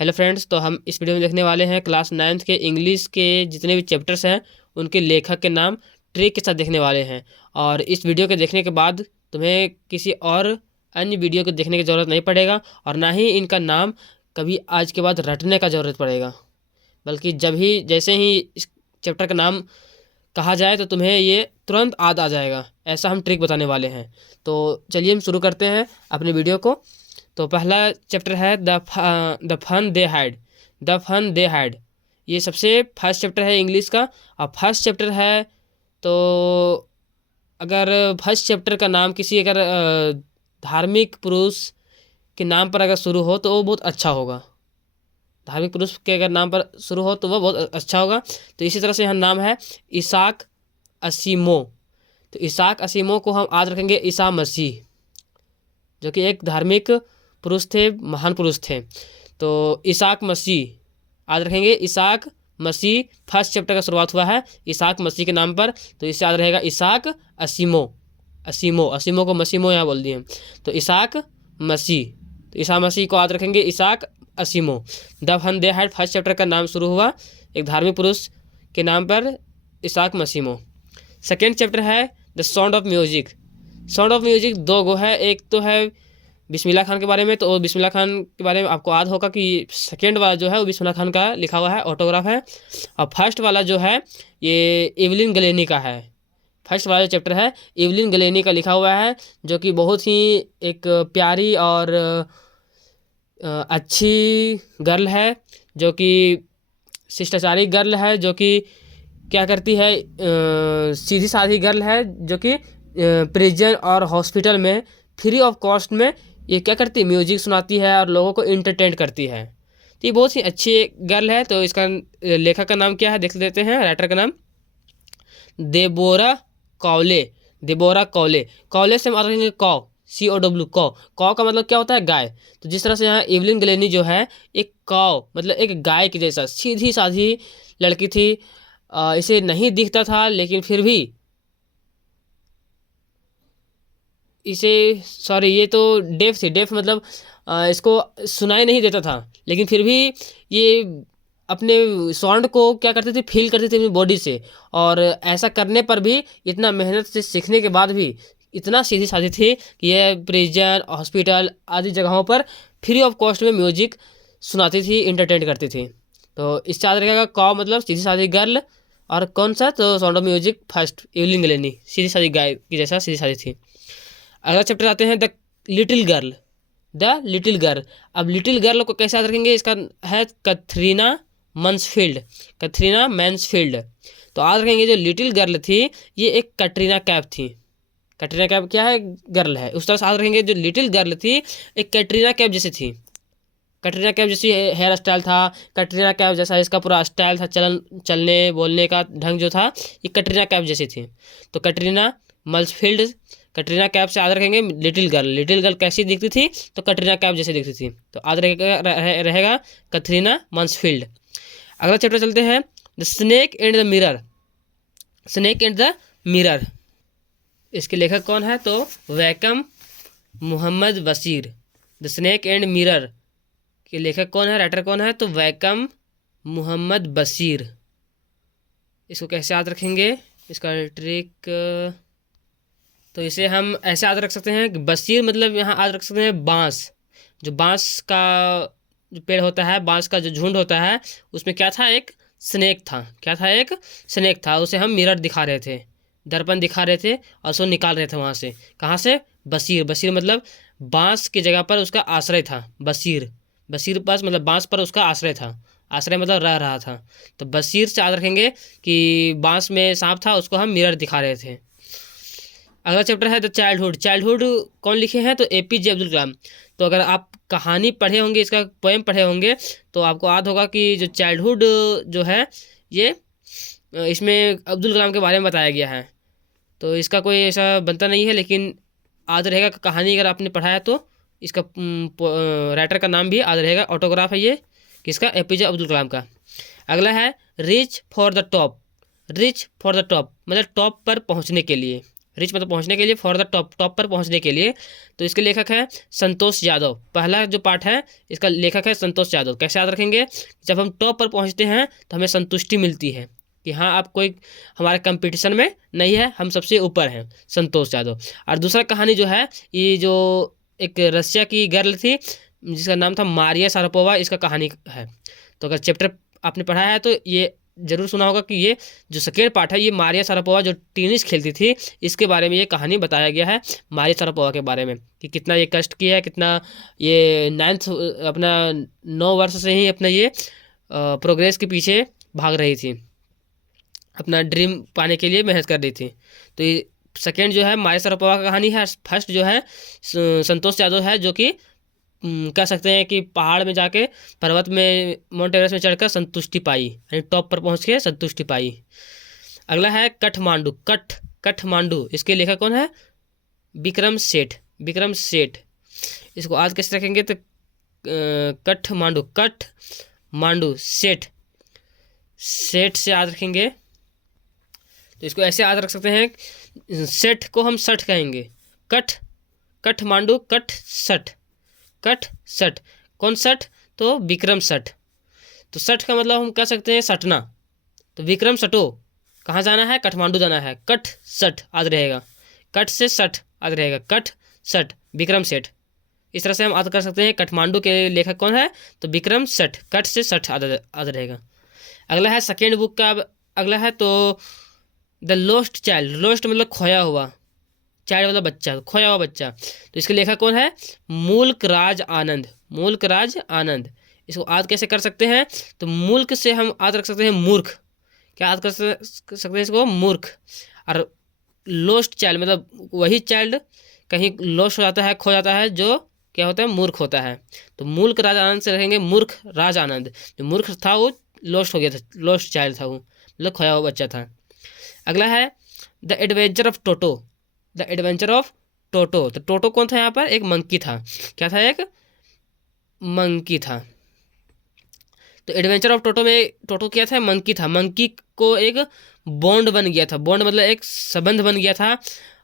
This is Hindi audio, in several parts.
हेलो फ्रेंड्स, तो हम इस वीडियो में देखने वाले हैं क्लास 9th के इंग्लिश के जितने भी चैप्टर्स हैं उनके लेखक के नाम ट्रिक के साथ देखने वाले हैं। और इस वीडियो के देखने के बाद तुम्हें किसी और अन्य वीडियो को देखने की ज़रूरत नहीं पड़ेगा और ना ही इनका नाम कभी आज के बाद रटने का ज़रूरत पड़ेगा, बल्कि जैसे ही इस चैप्टर का नाम कहा जाए तो तुम्हें ये तुरंत याद आ जाएगा। ऐसा हम ट्रिक बताने वाले हैं। तो चलिए हम शुरू करते हैं अपने वीडियो को। तो पहला चैप्टर है the fun they had. The fun they had ये सबसे फर्स्ट चैप्टर है इंग्लिश का। और फर्स्ट चैप्टर है, तो अगर फर्स्ट चैप्टर का नाम किसी अगर धार्मिक पुरुष के नाम पर अगर शुरू हो तो वो बहुत अच्छा होगा। धार्मिक पुरुष के अगर नाम पर शुरू हो तो वह बहुत अच्छा होगा। तो इसी तरह से यहाँ नाम है इसाक असीमो। तो इसाक असीमो को हम आज रखेंगे ईसा मसीह, जो कि एक धार्मिक पुरुष थे, महान पुरुष थे। तो इसाक मसीह आज रखेंगे इसाक मसीह। फर्स्ट चैप्टर का शुरुआत हुआ है इसाक मसीह के नाम पर, तो इससे याद रहेगा इसाक असीमो। असीमो को मसीमो यहाँ बोल दिए। तो इसाक मसीह, तो ईसा मसीह को याद रखेंगे Isaac Asimov. The fun they had first chapter का नाम शुरू हुआ एक धार्मिक पुरुष के नाम पर, इसाक मसीमो। सेकेंड चैप्टर है the sound of music. Sound of music दो गो है, एक तो है बिस्मिल्लाह खान के बारे में। तो बिस्मिल्लाह खान के बारे में आपको याद होगा कि सेकेंड वाला जो है वो बिस्मिल्लाह खान का लिखा हुआ है, ऑटोग्राफ है। और फर्स्ट वाला जो है ये इवलिन गलेनी का है। फर्स्ट वाला चैप्टर है इवलिन गलेनी का लिखा हुआ है, जो कि बहुत ही एक प्यारी और अच्छी गर्ल है, जो कि शिष्टाचारी गर्ल है, जो कि क्या करती है, सीधी साधी गर्ल है, जो कि प्रिजन और हॉस्पिटल में फ्री ऑफ कॉस्ट में ये क्या करती है, म्यूजिक सुनाती है और लोगों को इंटरटेन करती है। तो ये बहुत ही अच्छी गर्ल है। तो इसका लेखक का नाम क्या है देख लेते हैं। राइटर का नाम देबोरा कॉले। देबोरा कॉले। कॉले से हम आ रखेंगे कॉ, COW, कॉ। कॉ का मतलब क्या होता है, गाय। तो जिस तरह से यहाँ इवलिन गलेनी जो है एक कॉ मतलब एक गाय की जैसा सीधी साधी लड़की थी। इसे नहीं दिखता था, लेकिन फिर भी इसे ये तो डेफ थी। डेफ मतलब इसको सुनाई नहीं देता था, लेकिन फिर भी ये अपने साउंड को क्या करती थी, फील करती थी अपनी बॉडी से। और ऐसा करने पर भी, इतना मेहनत से सीखने के बाद भी इतना सीधी साधी थी कि ये प्रिजन, हॉस्पिटल आदि जगहों पर फ्री ऑफ कॉस्ट में म्यूजिक सुनाती थी, इंटरटेन करती थी। तो इससे याद रखेगा कॉ मतलब सीधी साधी गर्ल, और कौन सा, तो sound of music first Evelyn Glennie सीधी साधी गाय की जैसा सीधी साधी थी। अगला चैप्टर आते हैं the little girl. The little girl. अब लिटिल गर्ल को कैसे याद रखेंगे, इसका है कैथरीना मैन्सफील्ड। Katharina Mansfield. तो याद रखेंगे जो लिटिल गर्ल थी ये एक कैटरीना कैफ थी। कैटरीना कैफ क्या है, गर्ल है। उस तरह से याद रखेंगे जो लिटिल गर्ल थी एक कैटरीना कैफ जैसी थी। कैटरीना कैफ जैसी हेयर स्टाइल था, कैटरीना कैफ जैसा इसका पूरा स्टाइल था, चलने बोलने का ढंग जो था ये कैटरीना कैफ जैसी थी। तो कैटरीना मैन्सफील्ड, कैटरीना कैफ से याद रखेंगे लिटिल गर्ल। लिटिल गर्ल कैसी दिखती थी, तो कैटरीना कैफ जैसी दिखती थी। तो याद रहेगा कैटरीना मैन्सफील्ड। अगला चैप्टर चलते हैं the snake and the mirror. Snake and the mirror, इसके लेखक कौन है, तो Vaikom Mohammad Basheer. The snake and mirror के लेखक कौन है, राइटर कौन है, तो वैकम मोहम्मद बशीर। इसको कैसे याद रखेंगे, इसका ट्रिक, तो इसे हम ऐसे याद रख सकते हैं कि बशीर मतलब यहाँ याद रख सकते हैं बांस। जो बांस का जो पेड़ होता है, बांस का जो झुंड होता है, उसमें क्या था, एक स्नेक था। क्या था, एक स्नेक था। उसे हम मिरर दिखा रहे थे, दर्पण दिखा रहे थे, और उसको निकाल रहे थे वहाँ से। कहाँ से, बशीर। बशीर मतलब बांस की जगह पर उसका आश्रय था। बशीर, बशीर पास मतलब बांस पर उसका आश्रय था। आश्रय मतलब रह रहा था। तो बशीर से याद रखेंगे कि बांस में सांप था, उसको हम मिरर दिखा रहे थे। अगला चैप्टर है द चाइल्डहुड। चाइल्डहुड कौन लिखे हैं, तो APJ अब्दुल कलाम। तो अगर आप कहानी पढ़े होंगे, इसका पोएम पढ़े होंगे, तो आपको याद होगा कि जो चाइल्डहुड जो है ये इसमें अब्दुल कलाम के बारे में बताया गया है। तो इसका कोई ऐसा बनता नहीं है, लेकिन याद रहेगा कहानी अगर आपने पढ़ा है तो इसका राइटर का नाम भी याद रहेगा। ऑटोग्राफ है ये किसका, APJ अब्दुल कलाम का। अगला है rich for the top. Rich for the top मतलब टॉप पर पहुंचने के लिए। रिच मतलब पहुंचने के लिए, फॉर द टॉप, टॉप पर पहुंचने के लिए। तो इसके लेखक है संतोष यादव। पहला जो पार्ट है इसका लेखक है संतोष यादव। कैसे याद रखेंगे? जब हम टॉप पर पहुंचते हैं तो हमें संतुष्टि मिलती है कि हाँ आप कोई हमारे कंपटीशन में नहीं है, हम सबसे ऊपर हैं, संतोष यादव। और दूसरा कहानी जो है, ये जो एक रशिया की गर्ल थी जिसका नाम था मारिया शारापोवा, इसका कहानी है। तो अगर चैप्टर आपने पढ़ा है तो ये जरूर सुना होगा कि ये जो सेकेंड पार्ट है ये मारिया शारापोवा जो टेनिस खेलती थी इसके बारे में ये कहानी बताया गया है, मारिया शारापोवा के बारे में, कि कितना ये कष्ट किया है, कितना ये 9th अपना 9 वर्ष से ही अपना ये प्रोग्रेस के पीछे भाग रही थी, अपना ड्रीम पाने के लिए मेहनत कर रही थी। तो ये सेकेंड जो है मारिया शारापोवा का कहानी है। फर्स्ट जो है संतोष यादव है, जो कि कह सकते हैं कि पहाड़ में जाके, पर्वत में, माउंट एवरेस्ट में चढ़कर संतुष्टि पाई, यानी टॉप पर पहुंच के संतुष्टि पाई। अगला है कठमांडू। कठमांडू, इसके लेखक कौन है? विक्रम सेठ। विक्रम सेठ। इसको आज कैसे रखेंगे? तो कठमांडू, कठमांडू, सेठ, सेठ से याद रखेंगे। तो इसको ऐसे याद रख सकते हैं, सेठ को हम सठ कहेंगे, कठमांडू, सठ, सठ। कौन सठ? तो विक्रम सठ। तो सठ का मतलब हम कह सकते हैं सटना। तो विक्रम सटो, कहाँ जाना है? काठमांडू जाना है, कठ सठ याद रहेगा, कठ से सठ याद रहेगा, कठ सठ, विक्रम सेठ। इस तरह से हम याद कर सकते हैं। काठमांडू के लेखक कौन है? तो विक्रम सठ, कठ से सठ याद रहेगा। अगला है सेकेंड बुक का, अगला है तो द लोस्ट चाइल्ड। लोस्ट मतलब खोया हुआ, चाइल्ड मतलब बच्चा, खोया हुआ बच्चा। तो इसके लेखक कौन है? मुल्क राज आनंद। मुल्क राज आनंद। इसको याद कैसे कर सकते हैं? तो मुल्क से हम याद रख सकते हैं मूर्ख। क्या याद कर सकते हैं इसको? मूर्ख। और लोस्ट चाइल्ड मतलब वही चाइल्ड कहीं लॉस्ट हो जाता है, खो जाता है, जो क्या होता है? मूर्ख होता है। तो मुल्क राज आनंद से रहेंगे मूर्ख राज आनंद। जो मूर्ख था वो लॉस्ट हो गया था, लॉस्ट चाइल्ड था वो, मतलब खोया हुआ बच्चा था। अगला है the adventure of Toto. The adventure of Toto. तो टोटो कौन था यहाँ पर? एक मंकी था। क्या था? एक मंकी था। तो एडवेंचर ऑफ टोटो में टोटो क्या था? मंकी था। मंकी को एक बॉन्ड बन गया था, बॉन्ड मतलब एक संबंध बन गया था,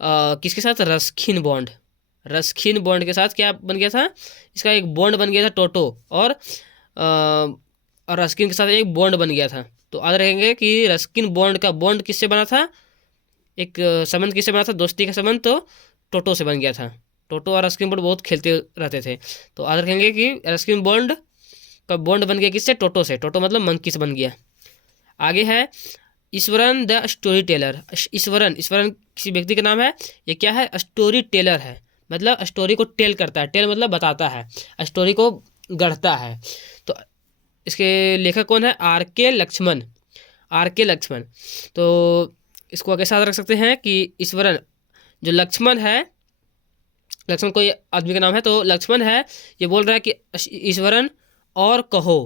किसके साथ? Ruskin bond. रस्किन बॉन्ड के साथ क्या बन गया था? इसका एक बॉन्ड बन गया था टोटो और रस्किन के साथ एक बॉन्ड बन गया था। तो याद रखेंगे कि रस्किन बॉन्ड का बॉन्ड किससे बना था? एक संबंध किससे बना था? दोस्ती का संबंध तो टोटो से बन गया था। टोटो और रस्किन बॉन्ड बहुत खेलते रहते थे। तो याद रखेंगे कि रस्किन बॉन्ड का बॉन्ड बन गया किससे? टोटो से। टोटो मतलब मंकी से बन गया। आगे है Eswaran the story teller. Eswaran, Eswaran किसी व्यक्ति का नाम है। ये क्या है? स्टोरी टेलर है, मतलब स्टोरी को टेल करता है। टेल मतलब बताता है, स्टोरी को गढ़ता है। तो इसके लेखक कौन है? आर के लक्ष्मण। आर के लक्ष्मण। तो इसको कैसे याद रख सकते हैं कि ईश्वरन, जो लक्ष्मण है, लक्ष्मण कोई आदमी का नाम है, तो लक्ष्मण है, ये बोल रहा है कि ईश्वरन और कहो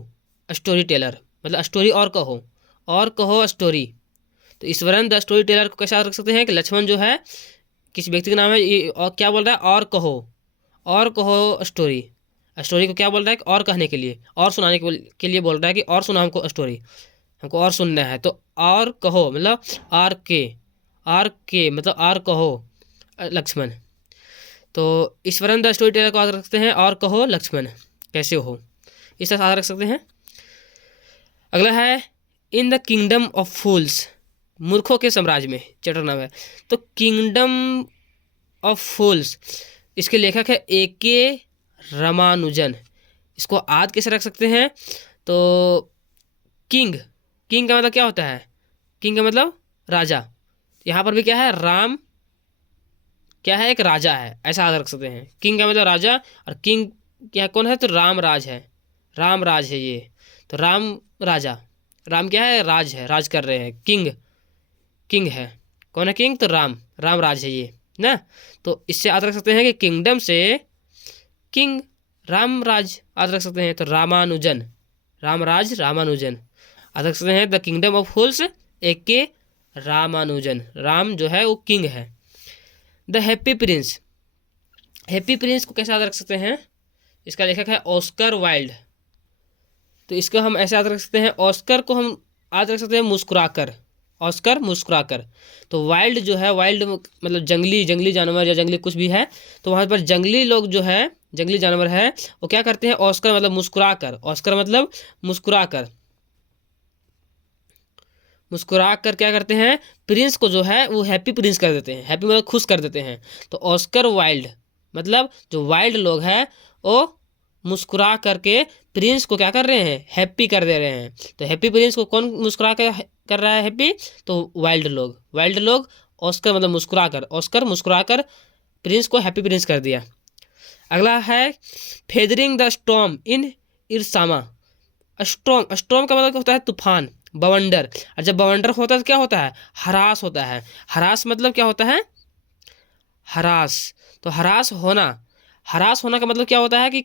स्टोरी टेलर, मतलब स्टोरी और कहो स्टोरी। तो ईश्वरन द स्टोरी टेलर को कैसे याद रख सकते हैं कि लक्ष्मण जो है किसी व्यक्ति का नाम है, ये और क्या बोल रहा है? और कहो स्टोरी। स्टोरी को क्या बोल रहा है? और कहने के लिए, और सुनाने के लिए बोल रहा है कि और सुना हमको स्टोरी, हमको और सुनना है। तो और कहो मतलब आर के मतलब और कहो लक्ष्मण। तो ईश्वरन द स्टोरी टेलर को याद रख सकते हैं और कहो लक्ष्मण कैसे हो, इस तरह से याद रख सकते हैं। अगला है इन द किंगडम ऑफ फूल्स। मूर्खों के साम्राज्य में चैप्टर नाम है। तो किंगडम ऑफ फूल्स, इसके लेखक है A.K. रामानुजन। इसको याद कैसे रख सकते हैं? तो किंग का मतलब क्या होता है? किंग का मतलब राजा। यहाँ पर भी क्या है? राम क्या है? एक राजा है, ऐसा याद रख सकते हैं। किंग का मतलब राजा, और किंग क्या कौन है? तो राम राज है, राम राज है ये। तो राम राजा, राम क्या है? राज है, राज कर रहे हैं। किंग है, कौन है किंग? तो राम राज है ये ना। तो इससे याद रख सकते हैं कि किंगडम से किंग राम राज याद रख सकते हैं। तो रामानुजन, राम राज रामानुजन याद रख सकते हैं। The kingdom of fools A.K. Ramanujan. Ram जो है वो किंग है। The happy Prince. Happy Prince को कैसे याद रख सकते हैं? इसका लेखक है ऑस्कर वाइल्ड। तो इसको हम ऐसे याद रख सकते हैं, ऑस्कर को हम याद रख सकते हैं मुस्कुराकर। ऑस्कर मुस्कुराकर। तो वाइल्ड जो है, वाइल्ड मतलब जंगली जानवर या जंगली कुछ भी है, तो वहाँ पर जंगली लोग जो है, जंगली जानवर है, वो क्या करते हैं, ऑस्कर मतलब मुस्कुराकर, ऑस्कर मतलब मुस्कुराकर, मुस्कुरा कर क्या करते हैं, प्रिंस को जो है वो हैप्पी प्रिंस कर देते हैं, हैप्पी मतलब खुश कर देते हैं। तो ऑस्कर वाइल्ड मतलब जो वाइल्ड लोग हैं वो मुस्कुरा करके प्रिंस को क्या कर रहे हैं, हैप्पी कर दे रहे हैं। तो हैप्पी प्रिंस को कौन मुस्कुरा कर रहा है हैप्पी, तो वाइल्ड लोग, वाइल्ड लोग। ऑस्कर मतलब मुस्कुरा कर, ऑस्कर मुस्कुरा कर प्रिंस को हैप्पी प्रिंस कर दिया। अगला है weathering the storm in Ersama. Storm, storm का मतलब होता है तूफान, बवंडर। और जब बवंडर होता है तो क्या होता है, हरास होता है। हरास मतलब क्या होता है, हरास। तो हरास होना, हरास होना का मतलब क्या होता है कि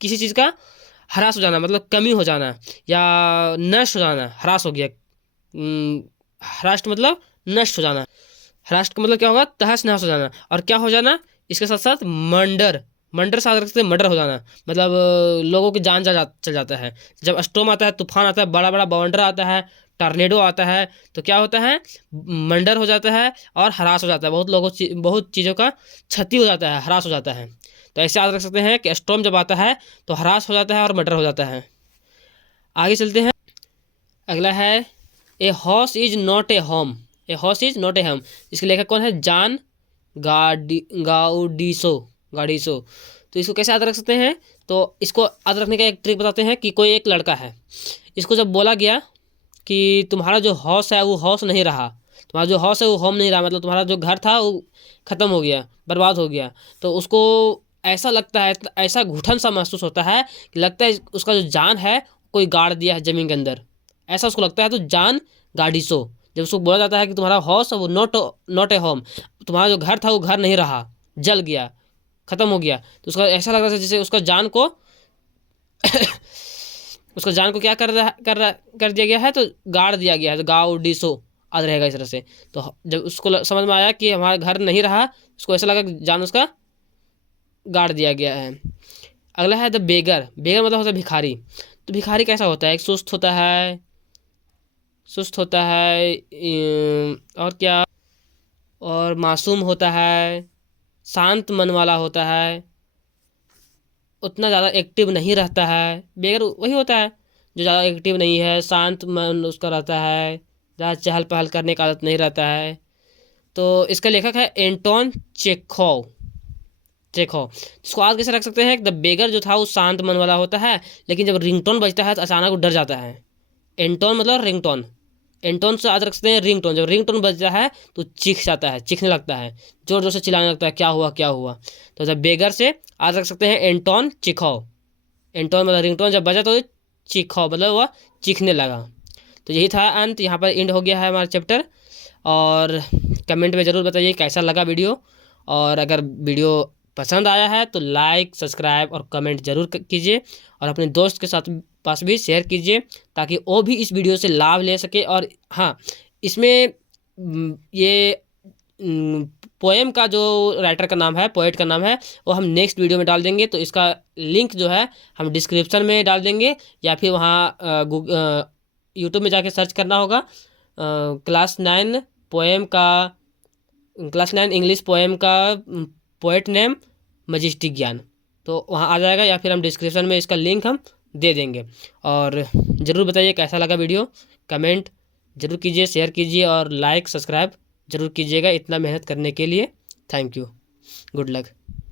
किसी चीज़ का हरास हो जाना, मतलब कमी हो जाना या नष्ट हो जाना, हरास हो गया। हरास्ट मतलब नष्ट हो जाना। हरास्ट का मतलब क्या होगा, तहस नहस हो जाना। और क्या हो जाना, इसके साथ साथ मंडर, मंडर साथ रखते हैं मर्डर हो जाना, मतलब लोगों की जान चल जाता है। जब स्टॉर्म आता है, तूफान आता है, बड़ा बड़ा बवंडर आता है, टॉर्नेडो आता है, तो क्या होता है, मंडर हो जाता है और हरास हो जाता है, बहुत चीज़ों का क्षति हो जाता है, हरास हो जाता है। तो ऐसे याद रख सकते हैं कि स्टॉर्म जब आता है तो हरास हो जाता है और मर्डर हो जाता है। आगे चलते हैं। अगला है a horse is not a home, a horse is not a home. इसके लेखक कौन है, जॉन गाउडिसो, गाडिसो। तो इसको कैसे याद रख सकते हैं, तो इसको याद रखने का एक ट्रिक बताते हैं कि कोई एक लड़का है, इसको जब बोला गया कि तुम्हारा जो हॉर्स है वो हॉर्स नहीं रहा, तुम्हारा जो हॉर्स है वो होम नहीं रहा, मतलब तुम्हारा जो घर था वो ख़त्म हो गया, बर्बाद हो गया। तो उसको ऐसा लगता है, ऐसा घुटन सा महसूस होता है कि लगता है उसका जो जान है कोई गाड़ दिया है ज़मीन के अंदर, ऐसा उसको लगता है। तो जान गाडिसो, जब उसको बोला जाता है कि तुम्हारा हाउस है वो नॉट ए होम, तुम्हारा जो घर था वो घर नहीं रहा, जल गया, ख़त्म हो गया, तो उसका ऐसा लग रहा था जैसे उसका जान को उसका जान को क्या कर दिया गया है, तो गाड़ दिया गया है। तो गाओ डिसो आज रहेगा इस तरह से। तो जब उसको समझ में आया कि हमारा घर नहीं रहा, उसको ऐसा लगा कि जान उसका गाड़ दिया गया है। अगला है द बेगर, बेगर मतलब होता है भिखारी। तो भिखारी कैसा होता है, एक सुस्त होता है, सुस्त होता है, और क्या, और मासूम होता है, शांत मन वाला होता है, उतना ज़्यादा एक्टिव नहीं रहता है। बेगर वही होता है जो ज़्यादा एक्टिव नहीं है, शांत मन उसका रहता है, ज़्यादा चहल पहल करने का आदत नहीं रहता है। तो इसका लेखक है एंटोन चेखोव, चेखोव। इसको आज कैसे रख सकते हैं, द बेगर जो था वो शांत मन वाला होता है, लेकिन जब रिंगटोन बजता है तो अचानक वो डर जाता है। एंटोन मतलब रिंगटोन, एंटोन से आज रख सकते हैं रिंगटोन, जब रिंगटोन बजता है तो चीख जाता है, चीखने लगता है, जोर जोर से चिल्लाने लगता है, क्या हुआ क्या हुआ। तो जब बेगर से आज रख सकते हैं एंटोन चिखोव, एंटोन मतलब रिंगटोन जब बजा तो चिखोव मतलब वह चीखने लगा। तो यही था अंत, यहाँ पर एंड हो गया है हमारा चैप्टर। और कमेंट में ज़रूर बताइए कैसा लगा वीडियो, और अगर वीडियो पसंद आया है तो लाइक सब्सक्राइब और कमेंट जरूर कीजिए, और अपने दोस्त के साथ पास भी शेयर कीजिए ताकि वो भी इस वीडियो से लाभ ले सके। और हाँ, इसमें ये पोएम का जो राइटर का नाम है, पोएट का नाम है, वो हम नेक्स्ट वीडियो में डाल देंगे। तो इसका लिंक जो है हम डिस्क्रिप्शन में डाल देंगे, या फिर वहाँ यूट्यूब में जाके सर्च करना होगा क्लास 9 पोएम का, क्लास 9 इंग्लिश पोएम का पोएट नेम मजिस्टिक ज्ञान, तो वहाँ आ जाएगा, या फिर हम डिस्क्रिप्शन में इसका लिंक हम दे देंगे। और ज़रूर बताइए कैसा लगा वीडियो, कमेंट ज़रूर कीजिए, शेयर कीजिए और लाइक सब्सक्राइब ज़रूर कीजिएगा इतना मेहनत करने के लिए। Thank you, good luck.